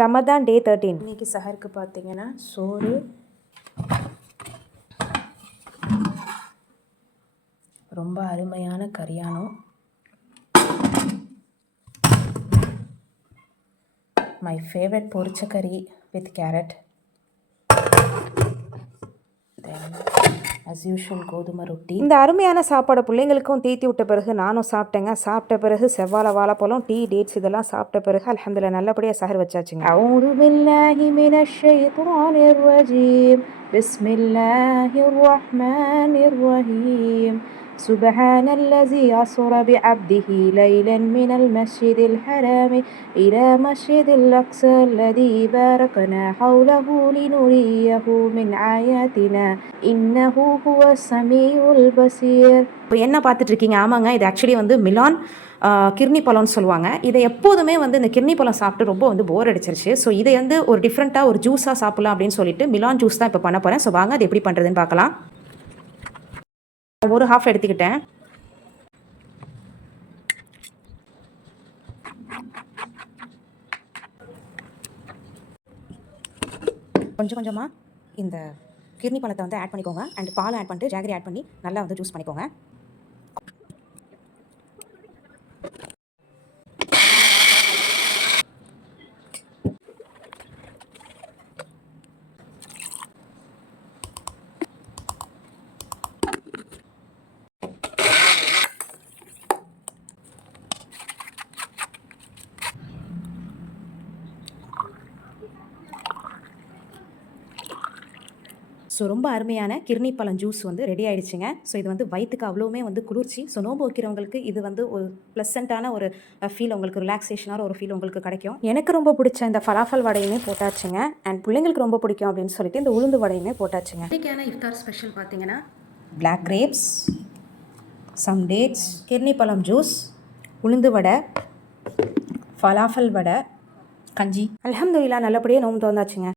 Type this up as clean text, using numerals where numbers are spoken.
ரமதான் டே 13. இன்றைக்கி சஹருக்கு பார்த்தீங்கன்னா சோறு, ரொம்ப அருமையான கரியானம், மை ஃபேவரட் பொரிச்ச கறி வித் கேரட், as usual கோதுமை ரொட்டி. இந்த அருமையான சாப்பாடை பிள்ளைங்களுக்கும் தீத்தி விட்ட பிறகு நானும் சாப்பிட்டேங்க. சாப்பிட்ட பிறகு செவ்வாழை, வாழைப்பழம், டீ, டேட்ஸ் இதெல்லாம் சாப்பிட்ட பிறகு அல்ஹம்துலில்லாஹ் நல்லபடியாக சஹர் வச்சாச்சுங்க. அஊது பில்லாஹி மினஷ் ஷைத்தானிர் ரஜீம். பிஸ்மில்லாஹிர் ரஹ்மானிர் ரஹீம். سبحان الذي أسرى بعبده ليلا من المسجد الحرام إلى مسجد الأقصى الذي باركنا حوله لنريه من آياتنا إنه هو السميع البصير. இப்போ என்ன பார்த்துட்ருக்கீங்க? ஆமாங்க, இது ஆக்சுவலி வந்து மிலான் கிர்னி பழம்னு சொல்லுவாங்க. இதை எப்போதுமே வந்து இந்த கிர்னி பழம் சாப்பிட்டு ரொம்ப வந்து போர் அடிச்சிருச்சு. ஸோ இதை வந்து ஒரு டிஃப்ரெண்ட்டாக ஒரு ஜூஸாக சாப்பிட்லாம் அப்படின்னு சொல்லிட்டு மிலான் ஜூஸ் தான் இப்போ பண்ண போகிறேன். ஸோ வாங்க அது எப்படி பண்ணுறதுன்னு பார்க்கலாம். ஒரு ஹாஃப் எடுத்துக்கிட்டேன். கொஞ்சம் கொஞ்சமாக இந்த கிர்னி பழத்தை வந்து ஆட் பண்ணிக்கோங்க. அண்ட் பால் ஆட் பண்ணிட்டு ஜாகரி ஆட் பண்ணி நல்லா வந்து ஜூஸ் பண்ணிக்கோங்க. ஸோ ரொம்ப அருமையான கிர்னி பழம் ஜூஸ் வந்து ரெடி ஆகிடுச்சுங்க. ஸோ இது வந்து வயிற்றுக்கு அவ்வளோவுமே வந்து குளிர்ச்சி. ஸோ நோம்பு வைக்கிறவங்களுக்கு இது வந்து ஒரு ப்ளசண்ட்டான ஒரு ஃபீல், உங்களுக்கு ரிலாக்ஸேஷனான ஒரு ஃபீல் உங்களுக்கு கிடைக்கும். எனக்கு ரொம்ப பிடிச்ச இந்த ஃபலாஃபல் வடையுமே போட்டாச்சுங்க. அண்ட் பிள்ளைங்களுக்கு ரொம்ப பிடிக்கும் அப்படின்னு சொல்லிட்டு இந்த உளுந்து வடையுமே போட்டாச்சுங்க. இன்றைக்கான இஃப்தார் ஸ்பெஷல் பார்த்தீங்கன்னா பிளாக் கிரேப்ஸ், சம் டேட்ஸ், கிர்னி பழம் ஜூஸ், உளுந்து வடை, ஃபலாஃபல் வடை, கஞ்சி. அல்ஹம்துலில்லாஹ் நல்லபடியாக நோம்பு திறந்தாச்சுங்க.